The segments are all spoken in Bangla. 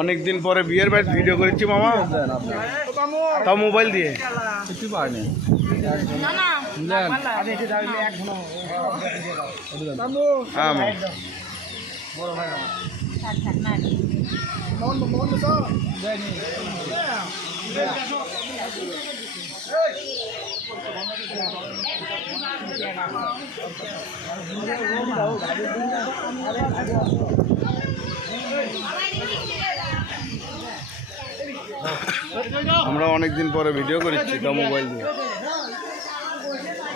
অনেক দিন পরে বিয়ের বাড়ি ভিডিও করেছি মামা, তাও মোবাইল দিয়ে। হ্যাঁ আমরা অনেকদিন পরে ভিডিও করেছি, তা মোবাইল দিয়ে।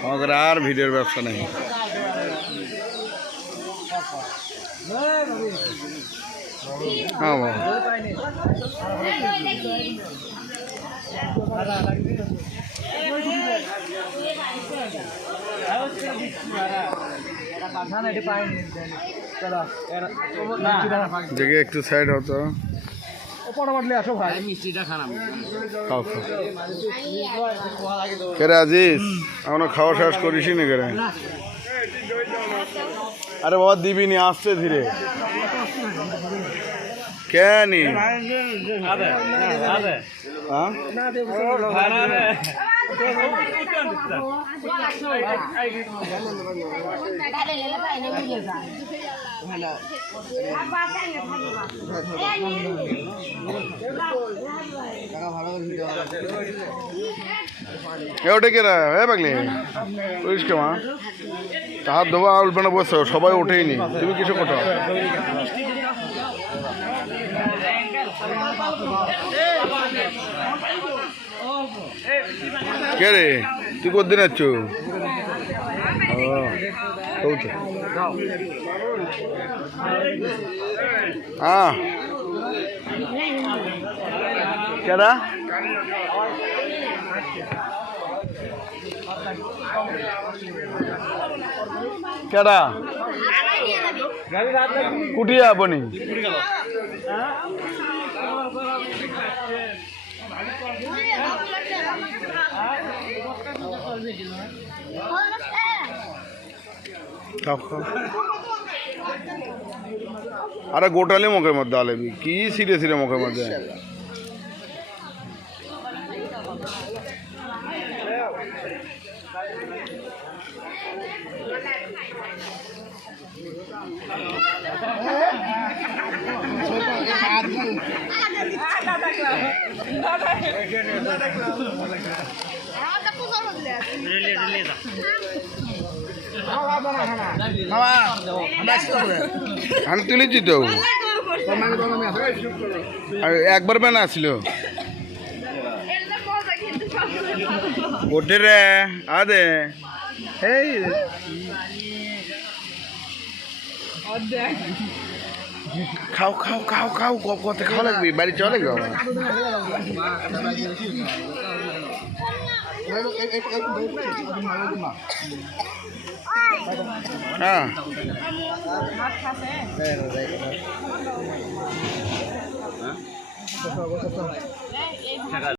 আমাদের আর ভিডিওর ব্যবসা নেই। হ্যাঁ দেখে একটু সাইড হতো। কেরে আজিজ এখনো খাওয়া শেষ করিস না কেরে? আরে বাবা দিবি নি, আসছে ধীরে কেন? ওটা কেরা হ্যাঁ পাগলি বুঝিস কে মা? হাত ধোবা উল্পে না বসছো, সবাই ওঠেইনি, তুমি কিছু কোথাও কে রে? তুই কতদিন আছো? হ্যাঁ কেডা? কেডা কুটিয়া বনি? আরে গোটালে মুখের মধ্যে আলেবি কি সিরে সিরে মুখের মধ্যে। আমি তুলেছি তো, একবার বেনা আসছিল ওঠে রে আদে। এই খাও খাও খাও খাও, কত খাওয়া লাগবে, বাড়ি চলে গো। হ্যাঁ